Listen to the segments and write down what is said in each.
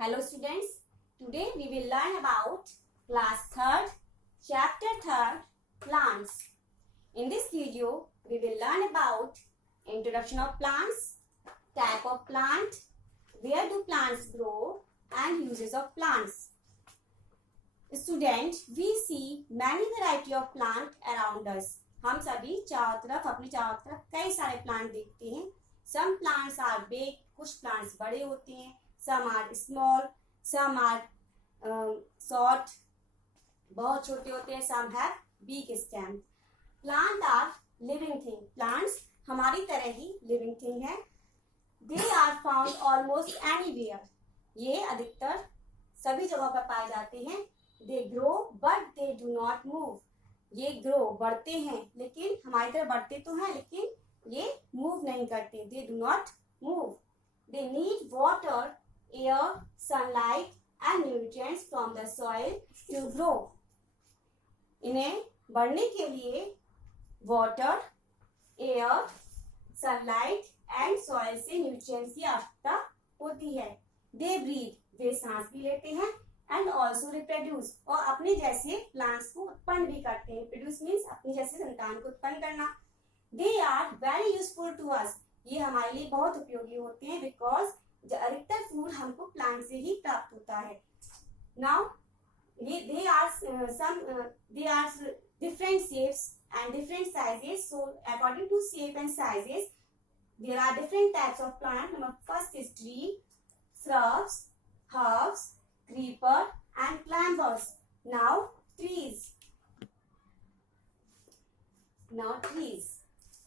Hello students, today we will learn about class 3rd, chapter 3rd, plants. In this video, we will learn about introduction of plants, type of plant, where do plants grow and uses of plants. Student, we see many variety of plant around us. हम सभी अपनी चारों तरफ कई सारे plant देखते हैं. Some plants are big, कुछ प्लांट्स बड़े होते हैं. Some are small, some are short, बहुत छोटे होते हैं. Some have big stem. Plants are living thing. Plants हमारी तरह ही living thing है. They are found almost anywhere. ये अधिकतर सभी जगहों पर पाए जाते हैं. They grow but they do not move. ये ग्रो बढ़ते हैं लेकिन हमारी तरह बढ़ते तो हैं लेकिन ये मूव नहीं करते. They do not move. They need water, air, sunlight and nutrients from the soil to grow. इन्हें बढ़ने के लिए water, air, sunlight and soil से न्यूट्रिएंट्स की आवश्यकता होती है. They breathe. वे सांस भी लेते हैं एंड ऑल्सो रिप्रोड्यूस और अपने जैसे प्लांट्स को उत्पन्न भी करते हैं. प्रोड्यूस मीन्स अपनी जैसे संतान को उत्पन्न करना. They are very useful to us. ये हमारे लिए बहुत उपयोगी होते हैं बिकॉज अधिकतर फूड हमको प्लांट से ही प्राप्त होता है. Now they are different shapes and different sizes. So according to shape and sizes there are different types of plant. Number first is tree, shrubs, herbs, creeper and climbers. Now trees.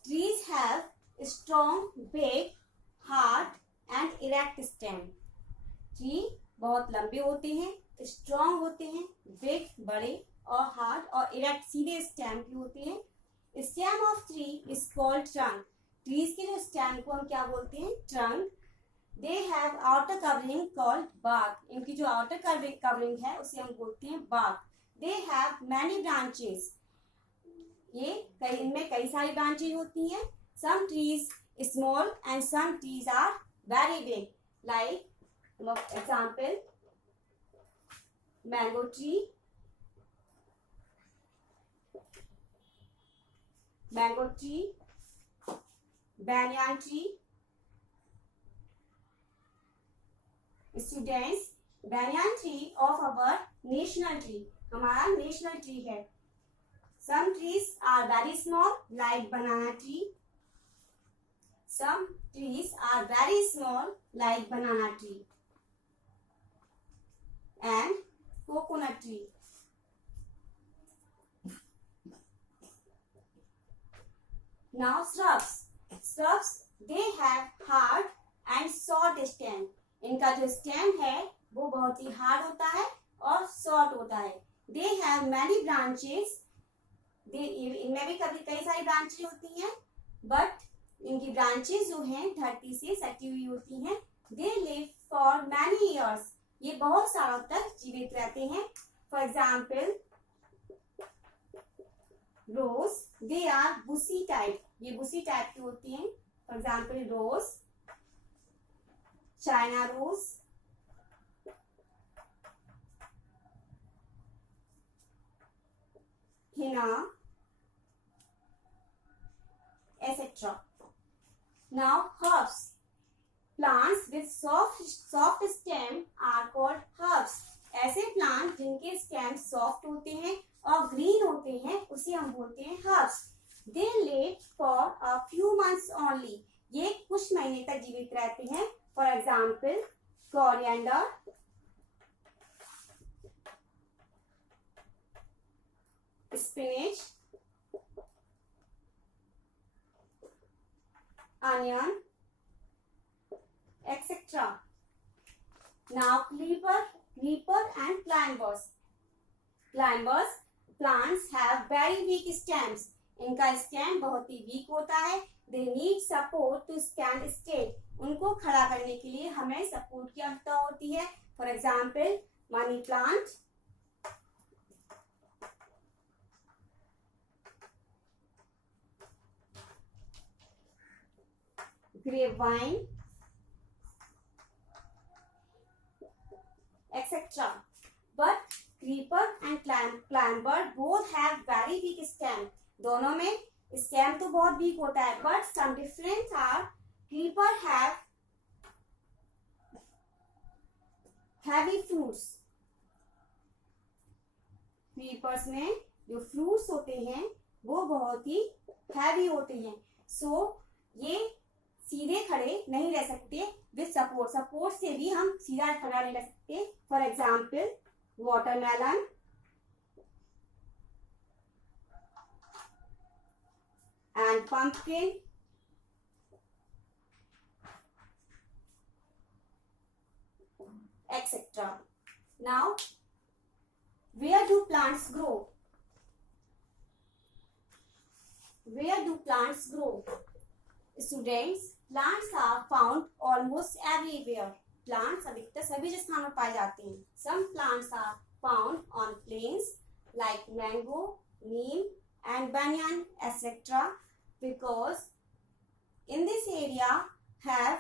Trees have strong, big, hard and erect stem. Tree बहुत लंबे होते हैं, strong होते हैं, big बड़े और hard और erect सीधे stem की होते हैं. Stem of tree is called trunk. Trees के जो stem को हम क्या बोलते हैं? Trunk. They have outer covering called bark. इनकी जो outer covering है उसे हम बोलते हैं bark. They have many branches. इनमें कई सारी branches होती हैं. Some trees small and some trees are very big. Like example, mango tree, banyan tree. Students, banyan tree of our national tree. हमारा नेशनल ट्री है. Some trees are very small like banana tree. Some trees are very small like banana tree and coconut tree. Now shrubs they have hard and short stem. इनका जो stem है वो बहुत ही hard होता है और short होता है. They have many branches. इनमें भी कई सारी ब्रांचेस होती हैं बट इनकी ब्रांचेस जो हैं धरती से सटी हुई होती हैं. They live for many years. ये बहुत सालों तक जीवित रहते हैं. For example rose, they are bushy type. ये बुशी टाइप की होती हैं. For example rose, China rose, henna, etc. Now herbs. Plants with soft stem are called herbs. ऐसे प्लांट जिनके स्टेम सॉफ्ट होते हैं और ग्रीन होते हैं उसे हम बोलते हैं herbs. They live for a few months only. ये कुछ महीने तक जीवित रहते हैं. For example, coriander, spinach, onion, etc. Now creeper and climbers. Plants have very weak stems. इनका स्टेम बहुत ही वीक होता है. They need support to stand straight. उनको खड़ा करने के लिए हमें सपोर्ट की आवश्यकता होती है. For example money plant, grapevine, etc. But creeper and climber both have very weak stem. दोनों में stem तो बहुत weak होता है, but some difference are creeper have heavy fruits. Creepers में जो फ्रूट्स होते हैं वो बहुत ही हैवी होते हैं. सो ये सीधे खड़े नहीं रह सकते विद सपोर्ट से भी हम सीधा खड़ा नहीं रह सकते. For example watermelon, and pumpkin, etc. Now, where do plants grow? Where do plants grow? Students, plants are found almost everywhere. Plants अधिकतर सभी स्थानों में पाए जाते हैं. Some plants are found on plains like mango, neem, and banyan, etc. Because in this area have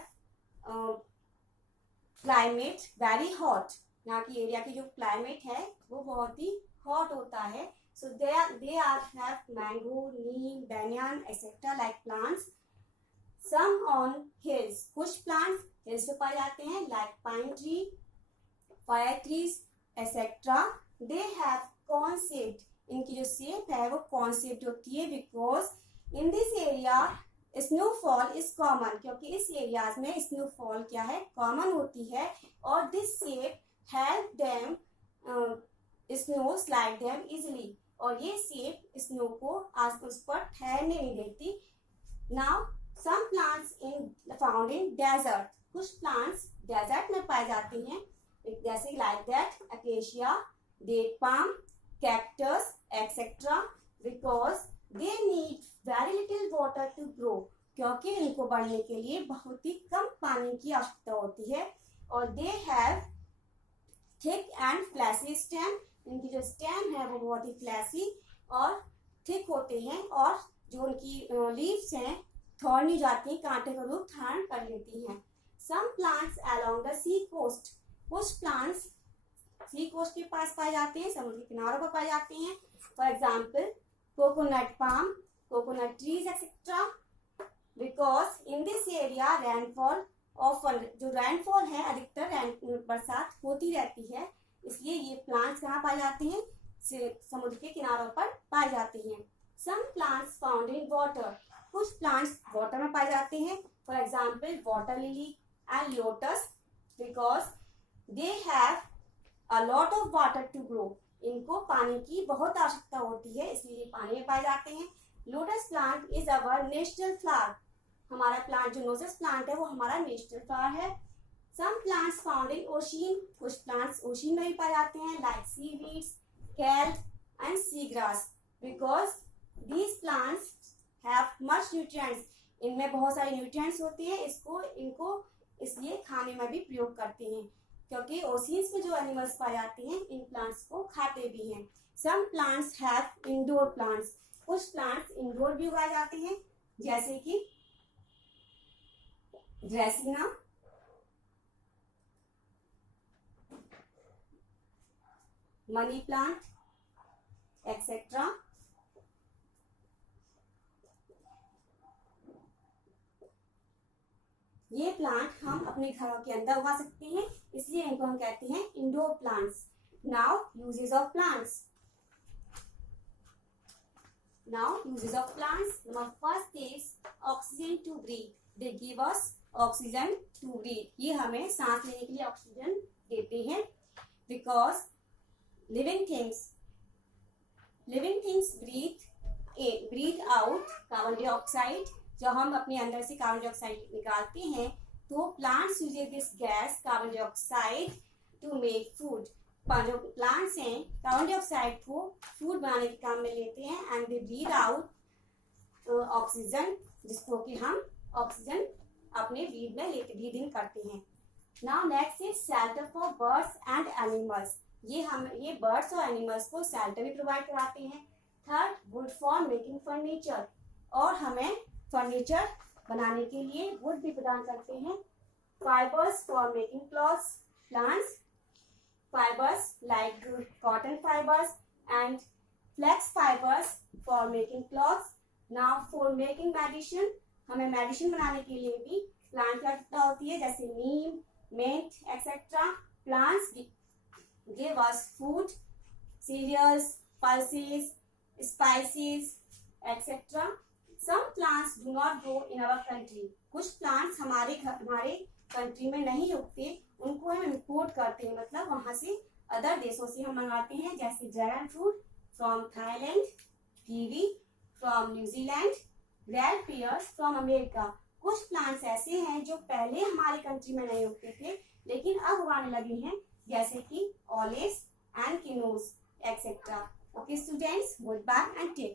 climate very hot. यहाँ की area की जो क्लाइमेट है वो बहुत ही हॉट होता है. So they are have mango, neem, banyan etcetera like plants. Some on hills, कुछ प्लांट्स हिल्स पे पाए जाते हैं like pine tree, fire trees etcetera. They have corn shape. इनकी जो शेप है वो कॉर्न शेप होती है because in this area snowfall is common. क्योंकि इस एरियाज में स्नोफॉल क्या है, कॉमन होती है. और this shape help them snow slide them easily. और ये शेप स्नो को आस उस पर ठहरने नहीं देती. Now some plants found in desert. कुछ प्लांट्स डेजर्ट में पाए जाते हैं जैसे like that acacia, date palm, cactus etcetera. Because they need very little water to grow. क्योंकि इनको बढ़ने के लिए बहुत ही कम पानी की आवश्यकता होती है. और they have thick and fleshy stem. इनकी जो स्टेम है वो बहुत ही फ्लैसी और थिक होते हैं. और जो उनकी लीव्स हैं थॉर्नी जाती हैं, कांटे का रूप धारण कर लेती हैं. Some plants along the sea coast. कुछ प्लांट्स सी कोस्ट के पास पाए जाते हैं, समुद्र के किनारों पर पाए जाते हैं. For example coconut palm, coconut trees etc. Because in this area rainfall often, जो rainfall है अधिकतर बरसात होती रहती है, इसलिए ये plants कहाँ पाए जाते हैं, समुद्र के किनारों पर पाए जाते हैं. Some plants found in water. कुछ plants water में पाए जाते हैं. For example water lily and lotus because they have a lot of water to grow. इनको पानी की बहुत आवश्यकता होती है इसलिए पानी में पाए जाते हैं. Lotus plant is our national flower. हमारा प्लांट जो लोटस प्लांट है वो हमारा नेशनल फ्लावर है. Some plants found in ocean. कुछ प्लांट्स ओशियन में भी पाए जाते हैं like seaweeds, kelp and sea grass. Because these plants have much nutrients. इनमें बहुत सारे न्यूट्रिएंट्स होते हैं. इनको इसलिए खाने में भी प्रयोग करते हैं क्योंकि ओशियंस में जो एनिमल्स पाए जाते हैं इन प्लांट्स को खाते भी हैं. Some plants have indoor plants. कुछ प्लांट्स इंडोर भी उगाए जाते हैं जैसे कि ड्रेसिना, मनी प्लांट एक्सेट्रा. ये प्लांट हम अपने घरों के अंदर उगा सकते हैं इसलिए इनको हम कहते हैं indoor plants. Now uses of plants. Now uses of plants. Number first is oxygen to breathe. They give us oxygen to breathe. ये हमें सांस लेने के लिए ऑक्सीजन देते हैं. Because living things breathe out carbon dioxide. जब हम अपने अंदर से कार्बन डाइऑक्साइड निकालते हैं तो plants use this gas carbon dioxide to make food. जो प्लांट्स हैं कार्बन डाइऑक्साइड को फूड बनाने के काम में लेते हैं and they breathe out oxygen जिसको कि हम ऑक्सीजन अपने ब्रीथ में लेते ब्रीदिंग करते हैं. Now next is shelter for birds and animals. ये बर्ड्स और एनिमल्स को शेल्टर भी प्रोवाइड कराते हैं. Third, would for making furniture. और हमें फर्नीचर बनाने के लिए वुड भी प्रदान करते हैं. Fibres for making clothes. Plants fibers like cotton fibers and flax fibers for making clothes. Now for making medicine, हमें मेडिसिन बनाने के लिए भी प्लांट की आवश्यकता होती है, जैसे नीम, mint, etc. Plants give us food, cereals, pulses, spices, etc. Some plants do not grow in our country. कुछ प्लांट्स हमारे कंट्री में नहीं उगते, उनको हम इम्पोर्ट करते हैं, मतलब वहां से अदर देशों से हम मंगाते हैं, जैसे dragon fruit from Thailand, kiwi from New Zealand, red pears from America. कुछ प्लांट्स ऐसे हैं जो पहले हमारे कंट्री में नहीं उगते थे लेकिन अब उगाने लगे हैं, जैसे कि olives and kinnows etcetera. Okay students, goodbye and take care.